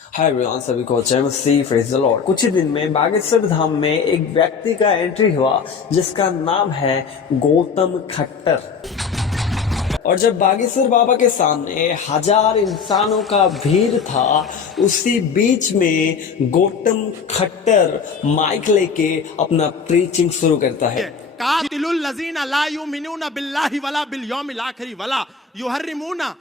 Hi everyone, सभी को जय मसीह, प्रेज द लॉर्ड। कुछ ही दिन में बागेश्वर धाम में एक व्यक्ति का एंट्री हुआ जिसका नाम है गौतम खट्टर। और जब बागेश्वर बाबा के सामने हजार इंसानों का भीड़ था, उसी बीच में गौतम खट्टर माइक लेके अपना प्रीचिंग शुरू करता है। कातिलुल लजीना ला युमिनूना बिल्लाहि वला बिल यौमिल आखिरी वला युहर्रिमूना।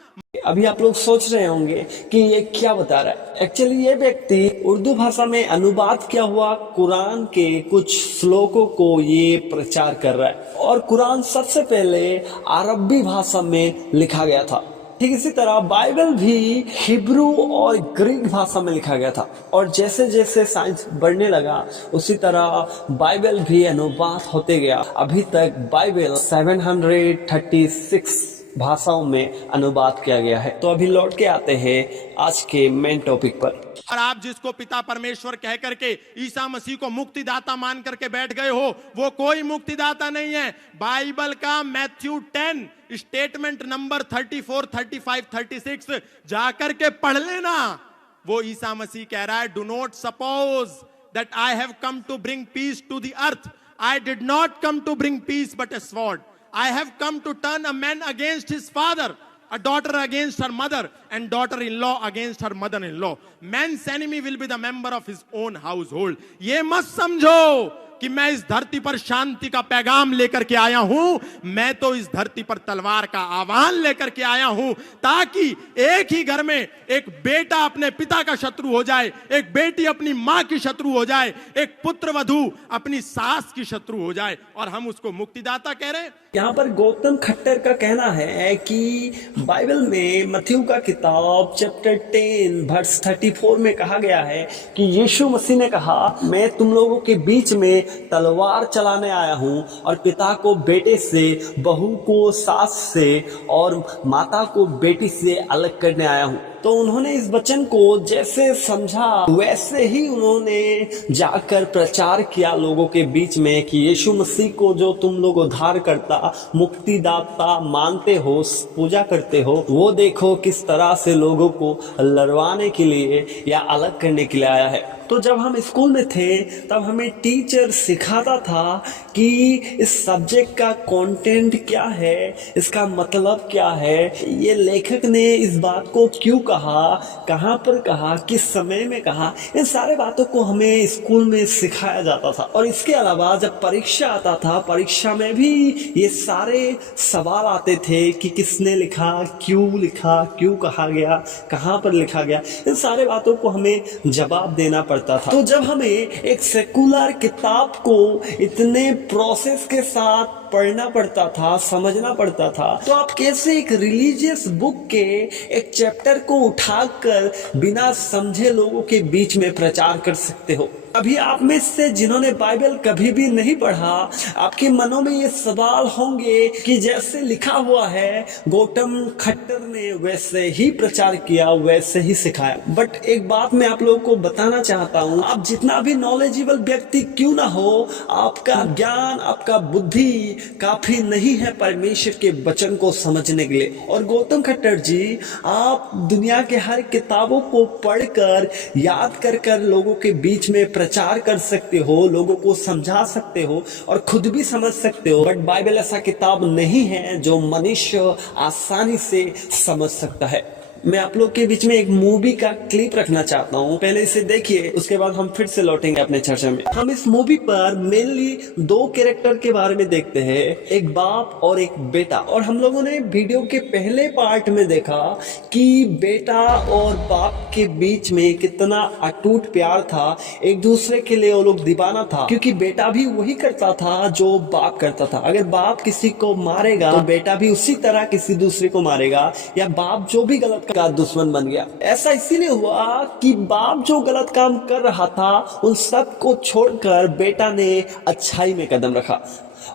अभी आप लोग सोच रहे होंगे कि ये क्या बता रहा है। एक्चुअली ये व्यक्ति उर्दू भाषा में अनुवाद किया हुआ कुरान के कुछ श्लोकों को ये प्रचार कर रहा है। और कुरान सबसे पहले अरबी भाषा में लिखा गया था। ठीक इसी तरह बाइबल भी हिब्रू और ग्रीक भाषा में लिखा गया था। और जैसे जैसे साइंस बढ़ने लगा, उसी तरह बाइबल भी अनुवाद होते गया। अभी तक बाइबल 736 भाषाओं में अनुवाद किया गया है। तो अभी लौट के आते हैं आज के मेन टॉपिक पर। और आप जिसको पिता परमेश्वर कह करके ईसा मसीह को मुक्तिदाता मान करके बैठ गए हो, वो कोई मुक्तिदाता नहीं है। बाइबल का मैथ्यू 10 स्टेटमेंट नंबर 34, 35, 36 जाकर के पढ़ लेना। वो ईसा मसीह कह रहा है, do not suppose that I have come to bring peace to the earth. I did not come to bring peace but a sword. I have come to turn a man against his father, a daughter against her mother, and daughter-in-law against her mother-in-law. Man's enemy will be the member of his own household. ये मत समझो कि मैं इस धरती पर शांति का पैगाम लेकर के आया हूं। मैं तो इस धरती पर तलवार का आह्वान लेकर के आया हूं, ताकि एक ही घर में एक बेटा अपने पिता का शत्रु हो जाए, एक बेटी अपनी मां की शत्रु हो जाए, एक पुत्र वधू अपनी सास की शत्रु हो जाए, और हम उसको मुक्तिदाता कह रहे हैं। यहाँ पर गौतम खट्टर का कहना है कि बाइबल में मत्थयू का किताब चैप्टर 10 वर्स 34 में कहा गया है कि यीशु मसीह ने कहा, मैं तुम लोगों के बीच में तलवार चलाने आया हूँ, और पिता को बेटे से, बहू को सास से, और माता को बेटी से अलग करने आया हूँ। तो उन्होंने इस वचन को जैसे समझा वैसे ही उन्होंने जाकर प्रचार किया लोगों के बीच में कि यीशु मसीह को जो तुम लोग उद्धारकर्ता, मुक्तिदाता मानते हो, पूजा करते हो, वो देखो किस तरह से लोगों को लड़वाने के लिए या अलग करने के लिए आया है। तो जब हम स्कूल में थे तब हमें टीचर सिखाता था कि इस सब्जेक्ट का कंटेंट क्या है, इसका मतलब क्या है, ये लेखक ने इस बात को क्यों कहा, कहाँ पर कहा, किस समय में कहा। इन सारे बातों को हमें स्कूल में सिखाया जाता था। और इसके अलावा जब परीक्षा आता था, परीक्षा में भी ये सारे सवाल आते थे कि किसने लिखा, क्यों कहा गया, कहाँ पर लिखा गया। इन सारे बातों को हमें जवाब देना पड़ता था। तो जब हमें एक सेकुलर किताब को इतने प्रोसेस के साथ पढ़ना पड़ता था, समझना पड़ता था, तो आप कैसे एक रिलीजियस बुक के एक चैप्टर को उठाकर बिना समझे लोगों के बीच में प्रचार कर सकते हो। अभी आप में से जिन्होंने बाइबल कभी भी नहीं पढ़ा, आपके मनों में ये सवाल होंगे कि जैसे लिखा हुआ है गौतम खट्टर ने वैसे ही प्रचार किया, वैसे ही सिखाया। बट एक बात मैं आप लोगों को बताना चाहता हूँ, आप जितना भी नॉलेजेबल व्यक्ति क्यों ना हो, आपका ज्ञान, आपका बुद्धि काफी नहीं है परमेश्वर के वचन को समझने के लिए। और गौतम खट्टर जी, आप दुनिया के हर किताबों को पढ़कर, याद कर लोगों के बीच में प्रचार कर सकते हो, लोगों को समझा सकते हो और खुद भी समझ सकते हो। बट बाइबल ऐसा किताब नहीं है जो मनुष्य आसानी से समझ सकता है। मैं आप लोग के बीच में एक मूवी का क्लिप रखना चाहता हूँ, पहले इसे देखिए, उसके बाद हम फिर से लौटेंगे अपने चर्चा में। हम इस मूवी पर मेनली दो कैरेक्टर के बारे में देखते हैं, एक बाप और एक बेटा। और हम लोगों ने वीडियो के पहले पार्ट में देखा कि बेटा और बाप के बीच में कितना अटूट प्यार था, एक दूसरे के लिए वो लोग दीवाना था, क्योंकि बेटा भी वही करता था जो बाप करता था। अगर बाप किसी को मारेगा तो बेटा भी उसी तरह किसी दूसरे को मारेगा, या बाप जो भी गलत का दुश्मन बन गया। ऐसा इसीलिए हुआ कि बाप जो गलत काम कर रहा था उन सब को छोड़कर बेटा ने अच्छाई में कदम रखा।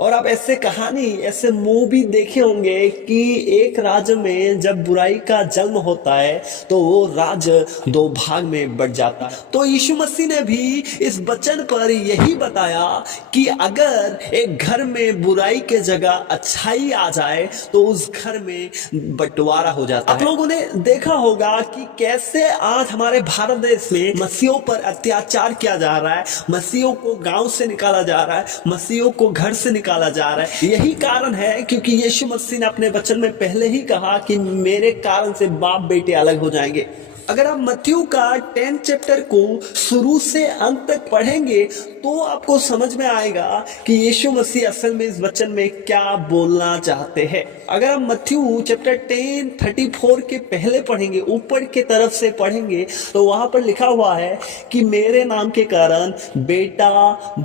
और आप ऐसे कहानी, ऐसे मूवी देखे होंगे कि एक राज्य में जब बुराई का जन्म होता है तो वो राज्य दो भाग में बट जाता है। तो यीशु मसीह ने भी इस वचन पर यही बताया कि अगर एक घर में बुराई के जगह अच्छाई आ जाए तो उस घर में बंटवारा हो जाता है। आप लोगों ने देखा होगा कि कैसे आज हमारे भारत देश में मसीहों पर अत्याचार किया जा रहा है, मसीहों को गांव से निकाला जा रहा है, मसीहों को घर से निकाला जा रहा है। यही कारण है क्योंकि यीशु मसीह ने अपने वचन में पहले ही कहा कि मेरे कारण से बाप बेटे अलग हो जाएंगे। अगर आप मत्ती का 10 चैप्टर को शुरू से अंत तक पढ़ेंगे तो आपको समझ में आएगा कि यीशु मसीह असल में इस वचन में क्या बोलना चाहते हैं। अगर आप मत्ती चैप्टर 10:34 के पहले पढ़ेंगे, ऊपर के तरफ से पढ़ेंगे, तो वहां पर लिखा हुआ है कि मेरे नाम के कारण बेटा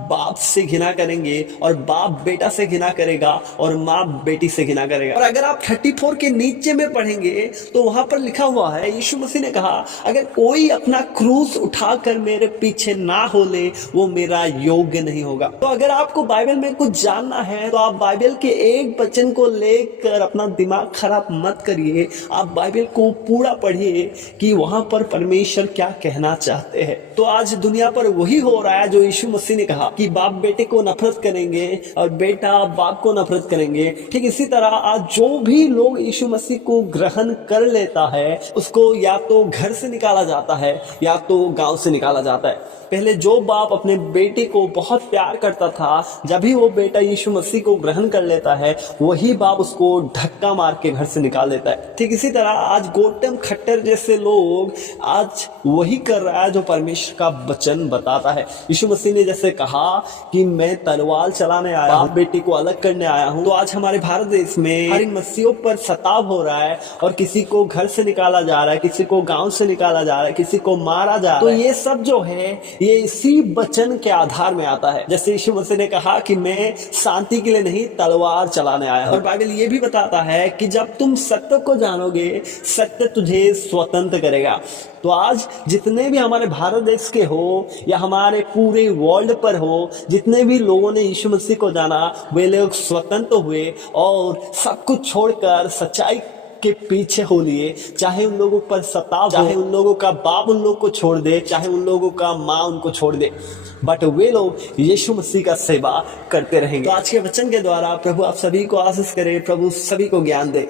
बाप से घृणा करेंगे और बाप बेटा से घृणा करेगा और माँ बेटी से घृणा करेगा। और अगर आप 34 के नीचे में पढ़ेंगे तो वहां पर लिखा हुआ है, यीशु मसीह ने कहा अगर कोई अपना क्रूस उठाकर मेरे पीछे ना हो ले वो मेरा योग्य नहीं होगा। तो अगर आपको बाइबल में कुछ जानना है तो आप बाइबल के एक वचन को लेकर अपना दिमाग खराब मत करिए, आप बाइबल को पूरा पढ़िए कि वहां पर परमेश्वर क्या कहना चाहते हैं। तो आज दुनिया पर वही हो रहा है जो यीशु मसीह ने कहा कि बाप बेटे को नफरत करेंगे और बेटा बाप को नफरत करेंगे। ठीक इसी तरह आज जो भी लोग यीशु मसीह को ग्रहण कर लेता है उसको या तो घर से निकाला जाता है या तो गांव से निकाला जाता है। पहले जो बाप अपने बेटे को बहुत प्यार करता था, जब भी वो बेटा यीशु मसीह को ग्रहण कर लेता है वही बाप उसको धक्का मार के घर से निकाल देता है। ठीक इसी तरह आज गौतम खट्टर जैसे लोग आज वही कर रहा है जो परमेश्वर का वचन बताता है। यीशु मसीह ने जैसे कहा कि मैं तलवार चलाने आया हूं, बेटे को अलग करने आया हूं, तो आज हमारे भारत देश में हर मसीहों पर सताव हो रहा है और किसी को घर से निकाला जा रहा है, किसी को गांव से निकाला जा रहा है, किसी को मारा जा रहा है। तो ये सब जो है ये इसी वचन के आधार में आता है। जैसे यीशु मसीह ने कहा कि मैं शांति के लिए नहीं तलवार चलाने आया हूं। और बाइबल ये भी बताता है कि जब तुम सत्य को जानोगे सत्य तुझे स्वतंत्र करेगा। तो आज जितने भी हमारे भारत देश के हो या हमारे पूरे वर्ल्ड पर हो, जितने भी लोगों ने यीशु मसीह को जाना वे लोग स्वतंत्र हुए और सब कुछ छोड़कर सच्चाई के पीछे हो लिए। चाहे उन लोगों पर सताव, चाहे उन लोगों का बाप उन लोग को छोड़ दे, चाहे उन लोगों का माँ उनको छोड़ दे, बट वे लोग यीशु मसीह का सेवा करते रहेंगे। तो आज के वचन के द्वारा प्रभु आप सभी को आशीष करे, प्रभु सभी को ज्ञान दे।